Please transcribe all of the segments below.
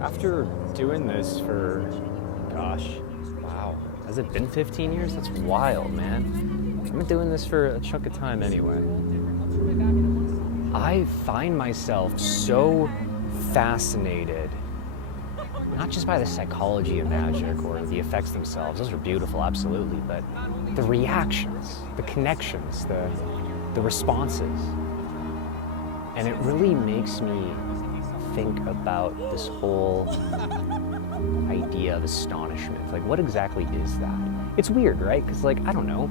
After doing this for, gosh, wow, has it been 15 years? That's wild, man. I've been doing this for a chunk of time anyway. I find myself so fascinated, not just by the psychology of magic or the effects themselves, those are beautiful, absolutely, but the reactions, the connections, the responses. And it really makes me think about this whole idea of astonishment. Like, what exactly is that? It's weird, right? Because, like, I don't know.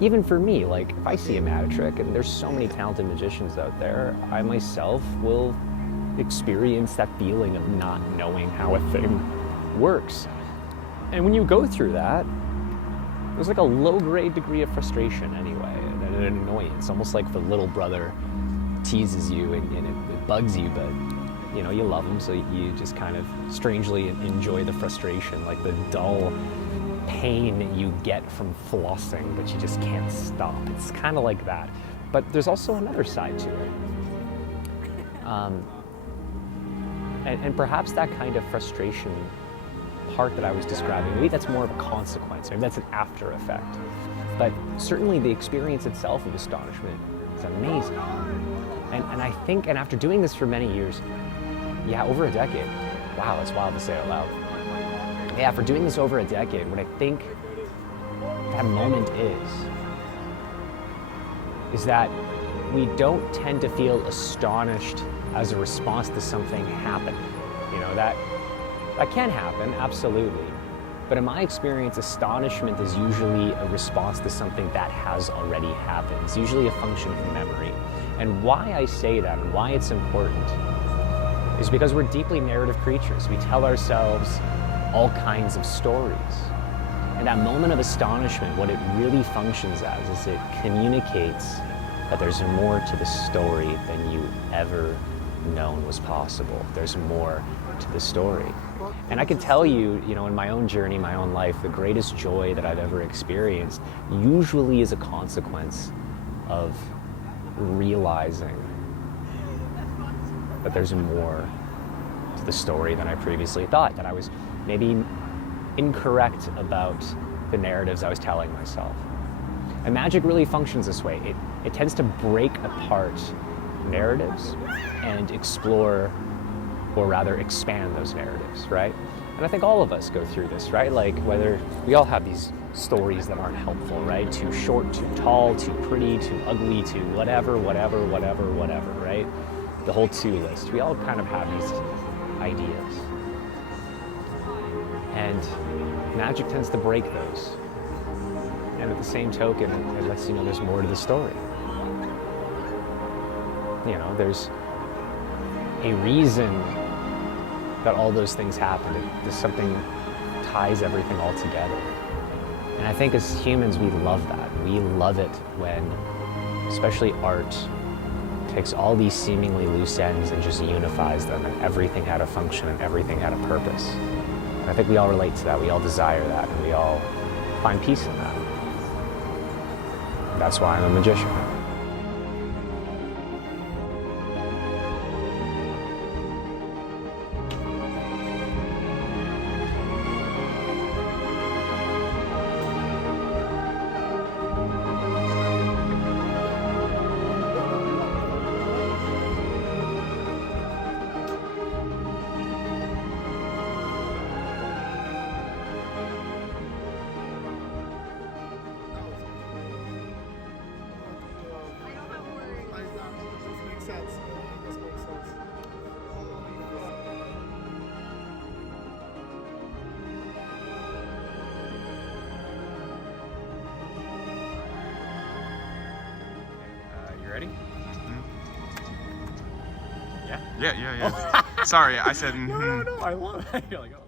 Even for me, like, if I see a magic trick, and there's so many talented magicians out there, I myself will experience that feeling of not knowing how a thing works. And when you go through that, there's like a low-grade degree of frustration anyway, and an annoyance, almost like the little brother teases you and it bugs you, but you know, you love him, so you just kind of strangely enjoy the frustration, like the dull pain that you get from flossing, but you just can't stop. It's kind of like that. But there's also another side to it. And perhaps that kind of frustration part that I was describing, maybe that's more of a consequence, maybe that's an after effect. But certainly the experience itself of astonishment is amazing. And I think, and after doing this for many years, yeah, over a decade. Wow, that's wild to say out loud. Yeah, after doing this over a decade, what I think that moment is that we don't tend to feel astonished as a response to something happening. You know, that can happen, absolutely. But in my experience, astonishment is usually a response to something that has already happened. It's usually a function of memory. And why I say that and why it's important is because we're deeply narrative creatures. We tell ourselves all kinds of stories. And that moment of astonishment, what it really functions as is it communicates that there's more to the story than you ever known was possible. There's more to the story. And I can tell you, you know, in my own journey, my own life, the greatest joy that I've ever experienced usually is a consequence of realizing that there's more to the story than I previously thought, that I was maybe incorrect about the narratives I was telling myself. And magic really functions this way. It tends to break apart narratives and explore, or rather expand those narratives, right? And I think all of us go through this, right? Like, whether we all have these stories that aren't helpful, right? Too short, too tall, too pretty, too ugly, too whatever, right? The whole to list. We all kind of have these ideas. And magic tends to break those. And at the same token, it lets you know there's more to the story. You know, there's a reason that all those things happen. There's something ties everything all together. And I think as humans, we love that. We love it when, especially art, takes all these seemingly loose ends and just unifies them, and everything had a function and everything had a purpose. And I think we all relate to that. We all desire that, and we all find peace in that. That's why I'm a magician. You ready? Mm-hmm. Yeah? Yeah. Sorry, I said mm-hmm. No, I love it. You're like, oh.